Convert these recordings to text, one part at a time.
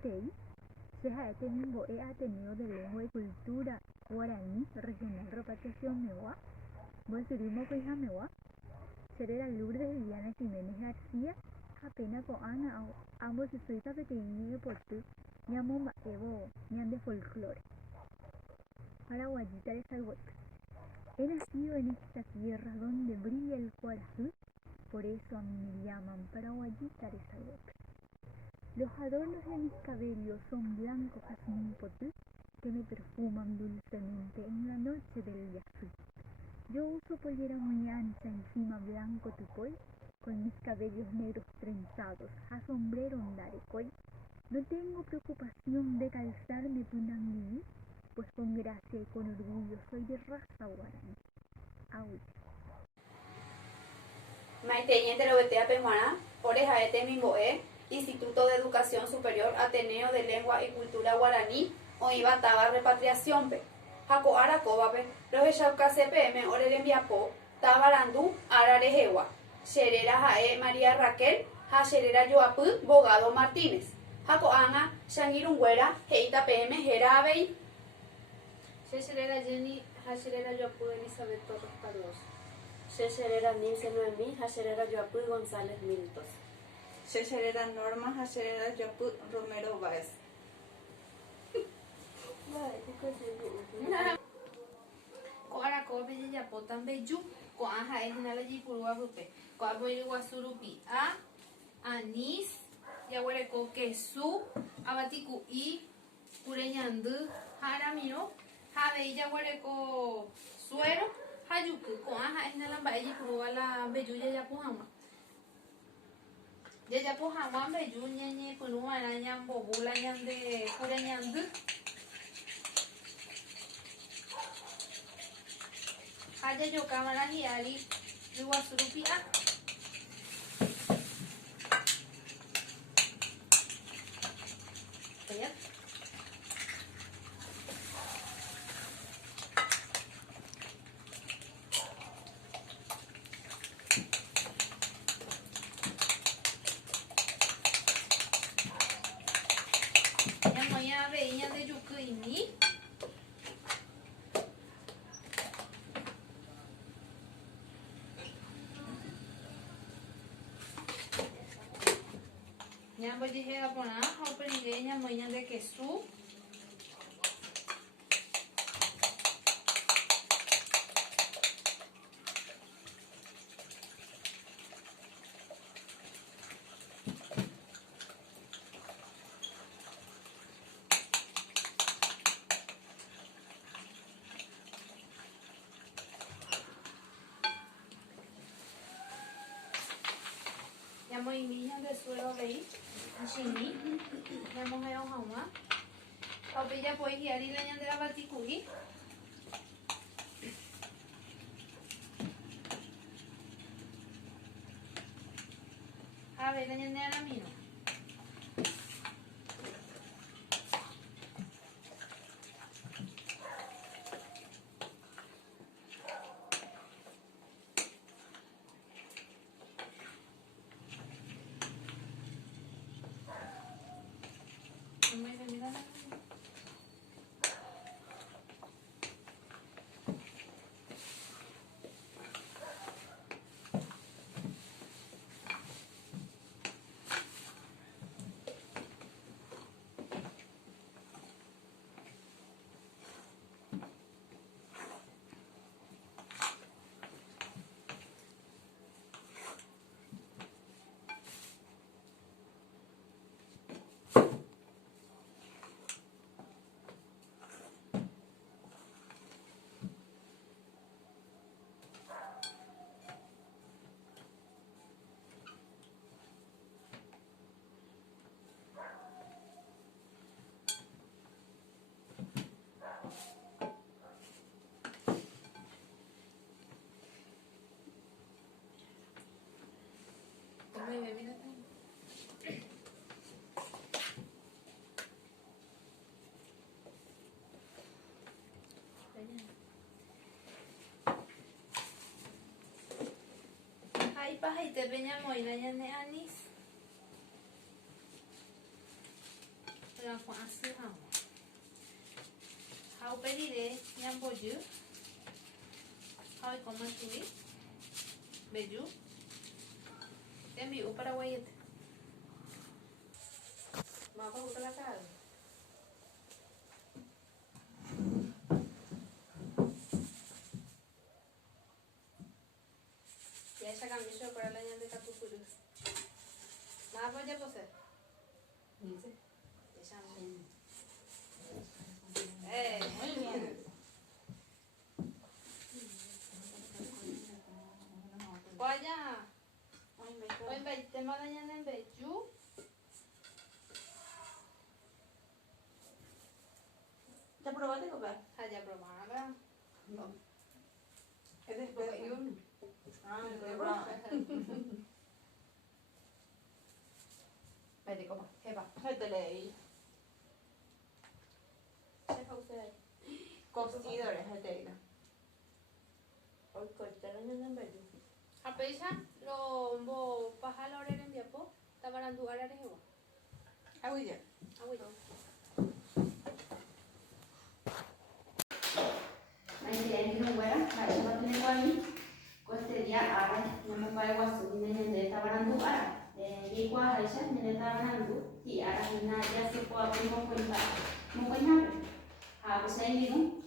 Matei, Sejaete Mimboe Ateneo de Lengua y Cultura Guaraní Regional Repatriación Megua, Bolsurismo Coija Megua, Serera Lourdes Viviana Jiménez García, Apena Coana, ambos soy tapeteño de Portu, Ñamomba Evo, Ñan de Folclore. Paraguayita de Salhueque. He nacido en esta tierra donde brilla el Cuarazú, por eso a mí me llaman Paraguayita de Salhueque. Los adornos de mis cabellos son blancos jazmín potú que me perfuman dulcemente en la noche del yazú. Yo uso pollera muy ancha encima blanco tupoy, con mis cabellos negros trenzados a sombrero ondarecoy. No tengo preocupación de calzarme punanguí, pues con gracia y con orgullo soy de raza guaraní. Aui. Maiteñente Lobetea Pejuana, Orejaete Mimboe, Instituto de Educación Superior Ateneo de Lengua y Cultura Guaraní, Oiba Taba Repatriación Pe. Jaco Aracobape, Rojechauca CPM, Orerembiapo, Tabarandú, Ararejewa, Xerera Jae María Raquel, Jaxerera Yoapú, Bogado Martínez, Jaco Ana, Shangirungüera, Heita PM, Jera Abey, Xerera Jenny, Jaxerera Yoapú, Elizabeth Torres Cardoso. Xerera Nilce Noemí, Jaxerera Yoapú, González Miltos. Xerera Norma, Jaxerera Yoapú, Romero Báez. Coaraco Bellapo Tambeyu, Coaja es Nala Yipurua Bupe, Coaboy Guasurupi, Anís, Yaguareco Quesu, Abaticu y Cureñandú, Jaramiro, Jabe Yaguareco Suero, Hayuku, Coaja es Nala Yipurua la Beyuya Yapujama. Yapujama, Beyu, Ñeñe, Punuana, Ñambobula, Ñande, Cureñandú. Haya yo cámara y ali Iguazurupi ya moya veía de yuku y ni Ñambo dije a poner a pereña moña de queso. Ñambo y niña de suelo veí. Shini, vamos a ir a Ojauma. Opilla pues y ari la ñandera baticugui. A ver, la ñandera la mino. Ay, paja y te peña moina ya ne anís. con así vamos. Hau pediré ñamboyu. Hau como subir. Beyu. Te envío paraguayete. Más para buscar la cara. Y esa camisa para la ñande capupurus. Nada pues ya posee. Dice. Muy bien. Vaya. Hoy ve tema la ñande en Beyu. ¿Ya probaste, copa? Allá probada. No. Es después. Ah, no he probado. Vete, copa. Jefa. Ya te leí. Chefa usted. Costidores, ya te digo. Hoy corté la ñanda en bello. A pesar lo bo paja la hora en diapo. Tabaran du ara rehewa. Ah, voy ya. Abuelo. Naintian kinuwera, naisha batune kwani, koste dia ara, namu pai wasu ni nende tabarandu ara. Yekwa haisha nende tabarandu, ti ara hina dia sepo api mo koina. Ha bisa ini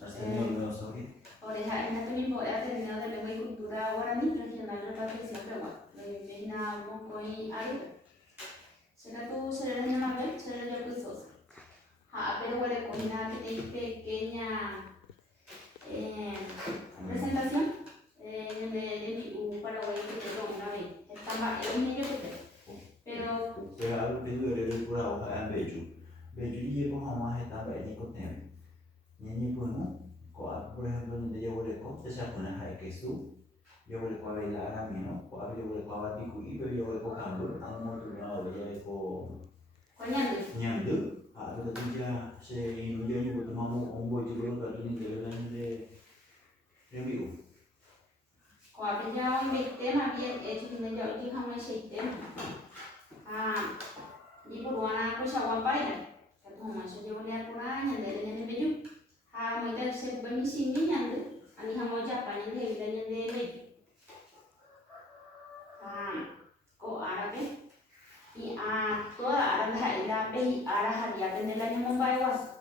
oreja ina tuni bo ya terminado de lengua y cultura guaraní, regional de Patricia Pregua. Ina mo koi aru. Será tu será ni nabe, será yo kuisos. Ha pero wale koina que pequeña presentación de mi Paraguay que te lo una vez. Estaba en un niño pero Pero algo que yo le por ahora en Beju. Beju y yo como más está bien con tiempo. Ni por no. Por ejemplo, donde yo voy a comer, se pone a que su. Yo voy a bailar a mí, ¿no? Yo voy a bailar y yo voy a comer. A un montón de lado, yo voy a ñandu. A lo que ya se incluye yo voy a tomar un buen chico que tiene de vivo. Kalau ya orang bete mah dia itu kita jauh di kamar sistem. Ibu ruana aku sawan pai. Kata mama saya boleh aku nanya dari baju. Mereka sebab di sini yang ani kamu Japan ini dan yang dari. Kok Arab toda Arab hai la pe Arab hari ada nilai yang membayar.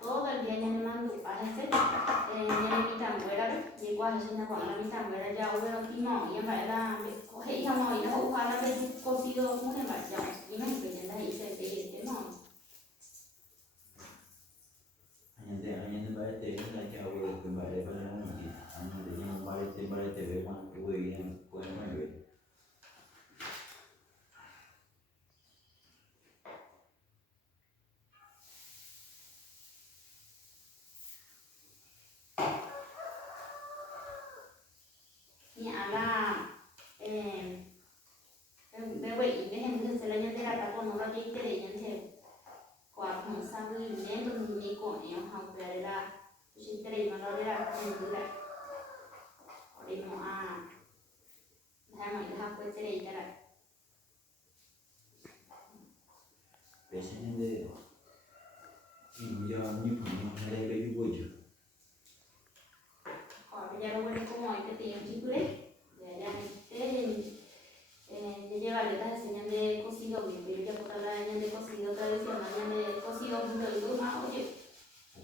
Todo el día yang mandu hace yang kita muera llegó a hacer con la mitad muera ya hubo último y en verdad coge hija mo y la ojalá que cocido mujer más ya y me enseñan ahí se no Añade barete la que hago que vale para la música. Añade un barete ve cuando voy bien pueden ver. ni ala de güey de gente se le añade la tapa no la que te gente qua con sangue dentro ni con ellos aunque era si te le mando era la ahora no déjame dejar pues te le ya Pesene de y yo ni por no le veo yo. Ahora ya lo bueno como hay que tener chicure, ya lleva letras enseñan de cocido, pero ya por la enseñan de cocido tradicional, enseñan de cocido junto al duma, oye.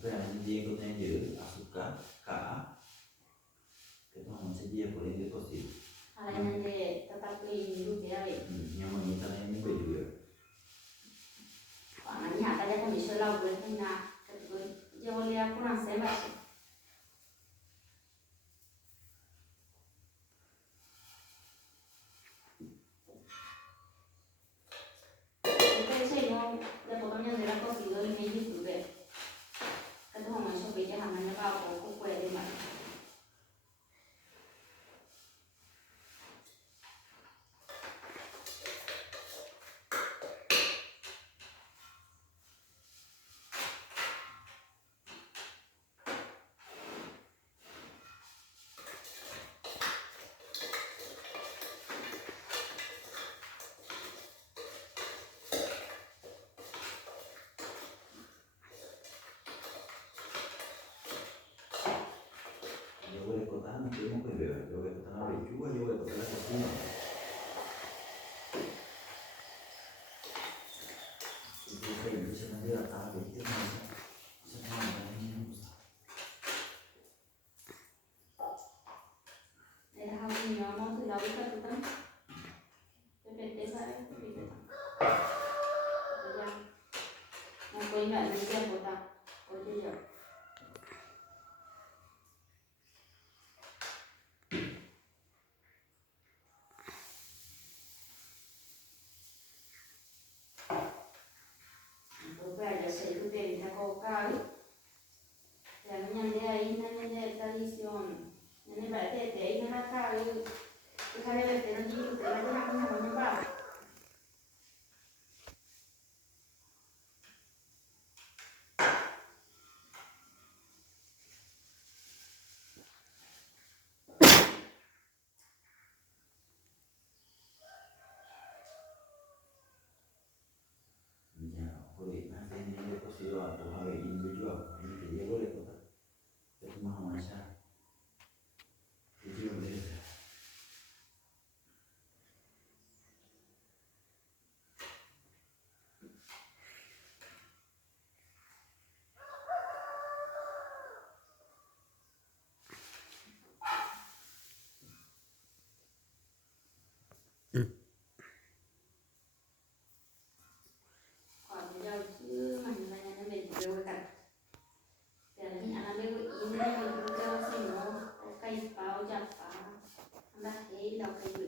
Pero dia có thể giữ azúcar, cả cái đó mình sẽ chia của đến cái có gì. Enseñan de tatar y lutear. Nhưng mà người ta này mới bị được. Còn nhà ta đã có mình sơ lâu rồi nên là giờ lên cũng làm xem vậy. De por mañana era cocido y me disfruté. Que tu mamá se pide a mañana para poco puede más. juga yo de la cocina. Itu kayak bisa nanti rata itu semua ini. Era algo que vamos a la boca total. Depende, ¿sabes? Ya. No puedo ir a la boca. Oye, yo. Entonces, ya sé que te dice coca. La niña de ahí, la niña de tradición. Nene berarti dia ingin nakal. Kalau berarti nanti kita lagi nak menyembah. Ya, boleh nanti ini dia posisi atau hari ini juga ini dia boleh kota. Tapi mah masa. Itu boleh. Kalau jauh tu mana yang berjauh kan. Jadi anak berjauh ini berjauh sini, kai pau japa, anda hei dah kai